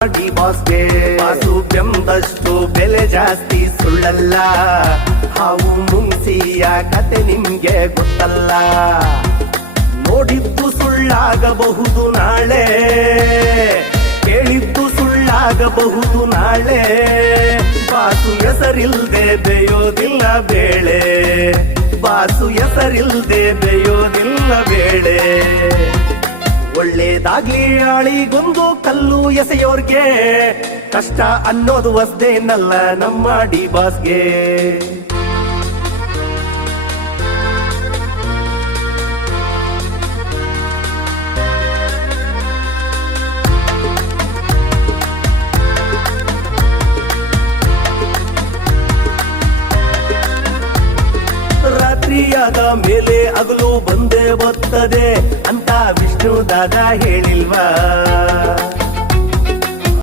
D ಬಾಸ್ಗೆ boss ಬೆಂಬಷ್ಟು ಬೆಲೆ ಜಾಸ್ತಿ ಸುಳ್ಳಲ್ಲ. ಹಾವು ಮುಂಗ್ಸಿಯ ಕತೆ ನಿಮ್ಗೆ ಗೊತ್ತಲ್ಲ. ನೋಡಿದ್ದು ಸುಳ್ಳಾಗಬಹುದು ನಾಳೆ, ಕೇಳಿದ್ದು ಸುಳ್ಳಾಗಬಹುದು ನಾಳೆ. ಬಾಸು ಹೆಸರಿಲ್ದೆ ಬೇಯೋದಿಲ್ಲ ಬೇಳೆ, ಬಾಸು ಹೆಸರಿಲ್ದೆ ಬೇಯೋದಿಲ್ಲ ಬೇಳೆ. ಒಳ್ಳೇದಾಗ್ಲಿ ಆಳಿಗೊಂದು ಕಲ್ಲು ಎಸೆಯೋರ್ಗೆ, ಕಷ್ಟ ಅನ್ನೋದು ಹೊಸ್ದೇನಲ್ಲ ನಮ್ಮ ಡಿ ಬಾಸ್ಗೆ. ರಾತ್ರಿಯಾದ ಮೇಲೆ ಹಗಲು ಬಂದೇ ಬರ್ತದೆ ಅಂತ ವಿಷ್ಣು ದಾದ ಹೇಳಿಲ್ವಾ?